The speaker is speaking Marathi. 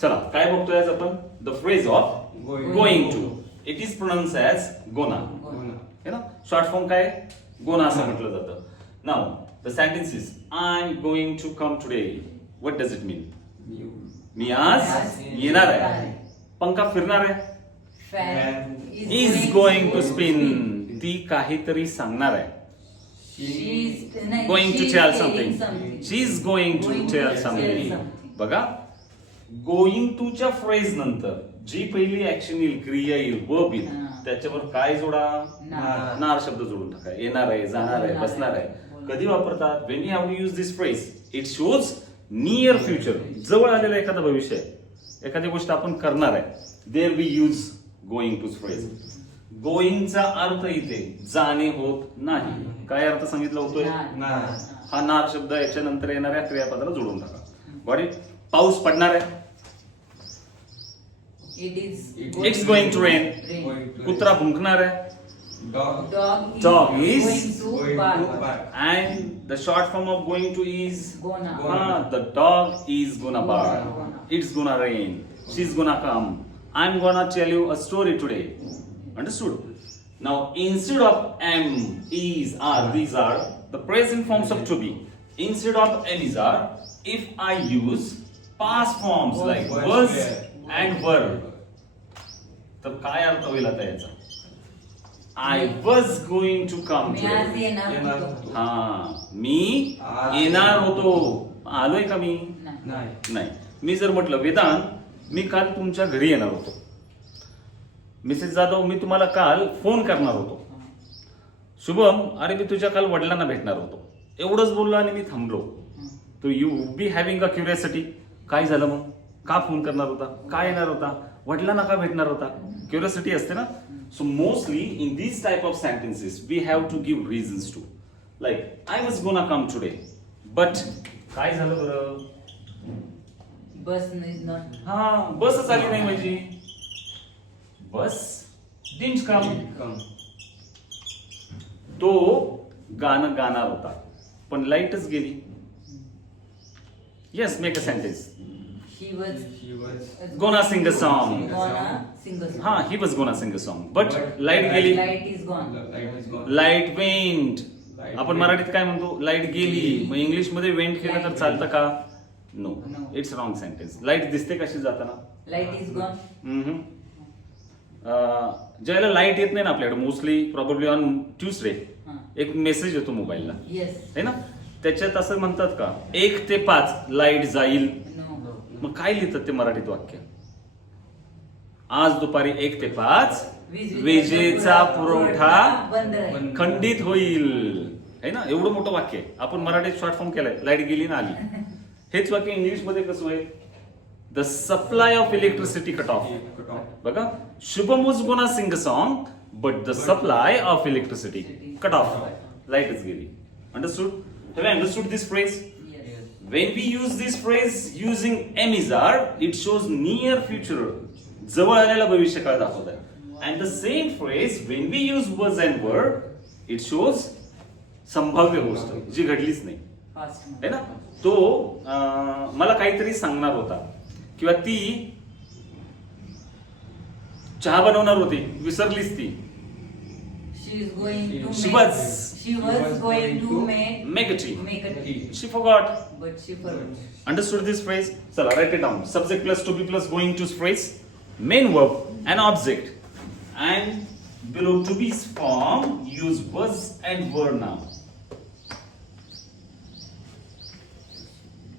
चला काय बघतोय आज आपण the phrase of going to. It is pronounce as gonna. है ना, शॉर्ट फॉर्म काय गोना असं म्हटलं जातं. Now the sentence is I am going to come today. What does it mean? मी आज येणार आहे. पंखा फिरणार आहे. Is going to spin. ती काहीतरी सांगणार आहे. Going to tell something. She is going to tell something. बघा, गोइंग टू च्या फ्रेज नंतर जी पहिली ऍक्शन येईल, क्रिया येईल, वर्ब येईल, त्याच्यावर काय जोडा? नार शब्द जोडून टाका. येणार आहे, जाणार आहे, बसणार आहे. कधी वापरतात? When you have to use this phrase, it shows near future, जवळ आलेलं एखादं भविष्य, एखादी गोष्ट आपण करणार आहे. There we use going to phrase. गोइंगचा अर्थ इथे जाणे होत नाही. काय अर्थ सांगितलं होतोय? हा नार शब्द याच्यानंतर येणाऱ्या क्रियापदाला जोडून टाका. Got it? पाऊस पडणार आहे. It's going to rain. कुत्रा भुंकणार आहे. Dog is and the short form of going to is the dog is gonna bark. It's gonna rain. She's gonna come. I'm gonna tell you a story today. Understood? Now instead of am, is, are, these are the present forms of to be. Instead of am, is, are, if I use past forms like was and were, तर काय अर्थ होईल आता याचा? I was going to come today. मी येणार होतो. आलोय का मी? नाही. मी जर म्हटलं वेदांत मी काल तुमच्या घरी येणार होतो. मिसेस जाधव मी तुम्हाला काल फोन करणार होतो. शुभम अरे मी तुझ्या काल वडिलांना भेटणार होतो. एवढंच बोललो आणि मी थांबलो. तो you B having a curiosity. काय झालं मग? का फोन करणार होता? का येणार होता? वडिलांना का भेटणार होता? क्युरियोसिटी असते ना. So mostly in these type of sentences we have to give reasons to. Like I was gonna come today, but काय झालं बरं? बस is not. हा, बसच आली नाही माझी. बस didn't come. तो गाणं गाणार होता पण लाईटच गेली. Yes, make a sentence. He was Gonna sing a song. Ha, he was gonna sing a song, but light गेली. Light is gone. Light went. आपण मराठीत काय म्हणतो? लाईट गेली. मग इंग्लिश मध्ये वेंट केलं तर चालतं का? No, it's wrong sentence. Light दिसते कशी जाताना? Light is gone. ज्याला लाईट येत नाही ना आपल्याकडे, मोस्टली प्रॉब्ली ऑन ट्यूसडे एक मेसेज येतो मोबाईलला, है ना, त्याच्यात असं म्हणतात का 1 ते 5 लाईट जाईल. मग काय लिहितात ते मराठीत वाक्य? आज दुपारी 1 ते 5 विजेचा पुरवठा खंडित होईल. है ना, एवढं मोठं वाक्य आहे. आपण मराठीत शॉर्ट फॉर्म केलाय, लाईट गेली ना आली. हेच वाक्य इंग्लिश मध्ये कसं होईल? The supply of electricity cut off. बघा, Shubham was gonna sing a song but the supply of electricity cut off. लाईटच गेली. Understood? Have you understood this phrase? When we use this phrase using am is are, it shows near future. जवळ आलेला भविष्य काळ दाखवत आहे. And the same phrase when we use was and were, it shows संभाव्य गोष्ट जी घडलीच नाही. है ना? तो मला काहीतरी सांगणार होता किंवा ती चहा बनवणार होती, विसरलीच ती. She was going to make a tea. She forgot. But she forgot. Understood this phrase? Chalo, write it down. Subject plus to be plus going to phrase. Main verb and object. And below to be's form, use was and were now.